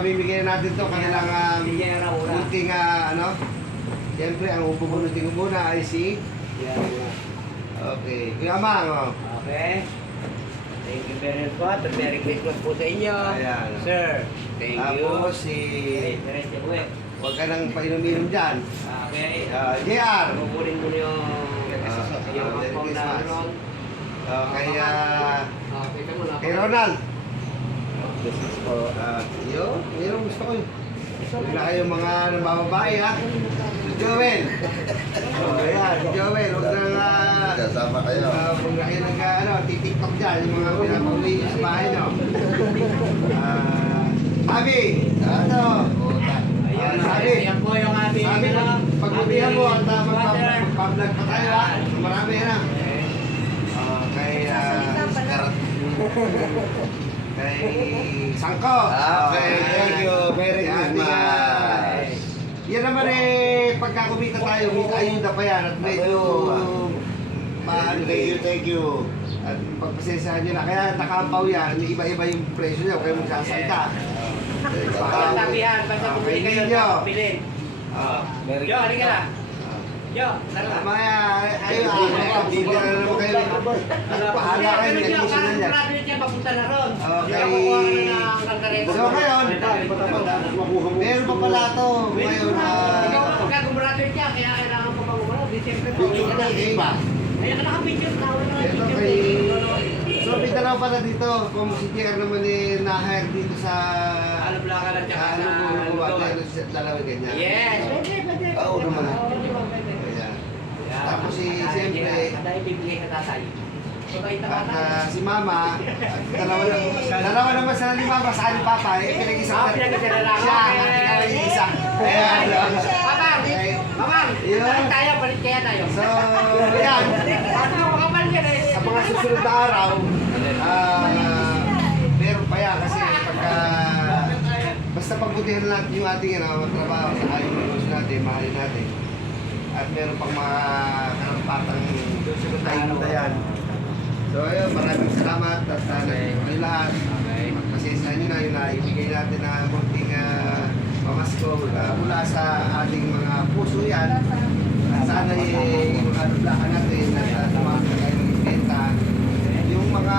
pamimigay natin to kanilang munting ano. Siyempre, ang upubunutin ko muna ay si... Okay. Kuya Amang, oh. Okay. Thank you very much po. Very grateful po sa inyo. Ayan. Sir, thank you. Tapos si... Diretso po eh. Huwag ka nang painom-inom dyan. Okay. JR. Kukunin mo yung... yung Merry account na Christmas. ano. Kay Ronald. Business po. Yun gusto ko yun. Huwag na kayong mga nambababae ha. Si Joel. Ayan, si Joel. Huwag na Kasama kayo. huwag na kayo titiktok dyan. Yung mga pinapauwi nyo sa bahay nyo. Sabi, ano? Ayun, Sabi, ayan po yung ating... sabi na, pagbubihan mo at mag-vlog pa tayo ha. Marami na. Kay Sangko. Okay, thank you. Merry Christmas. Yan naman pagkakumita tayo, ayuda pa yan at medyo Thank you. at pagpasensahan nyo na. Kaya nakampaw yan, iba-iba yung presyo nyo, kaya magsasalta. Sabihan, basta bumili kayo, pilin. Yo, halika na. Yo, tara. Mga bibili na naman kayo. Pahala kayo, may admission na yan. Papunta na ron. Okay. So ngayon, meron pa pala ito. Ngayon, ikaw ang pagka-gumraduate niya, kaya kailangan pa mag-gumraduate. Siyempre, Picture na, iba. Kaya ka naka-picture na. ito kay... So, may dalaw pala dito. Kung si JR naman na-hire dito sa... Ano ka lang tsaka sa Ano dalawa ganyan. Yes, pwede. Oo naman. Ayan. Tapos siyempre, Dahil bibigay ka tatay. at si Mama, dalawa naman sila ni Mama sa ni Papa, pinag-isa na Pinag-isa na lang. siya, at ikaw ay isa. Ayan. Mamang! Mamang! Yun. Balik tayo, balik kaya tayo. So, ayan. Ano, makapal yan eh. Sa mga susunod na araw, meron pa yan kasi pagka basta pagbutihan natin yung ating trabaho sa ayong negosyo natin, mahalin natin. At meron pang mga karampatang susunod na yan. So ayun, maraming salamat at kayo lahat. Magpasensya nyo na yun na ibigay natin na munting pamasko mula sa ating mga puso yan. At sana yung natin at dumami kayo ng ibenta. Yung mga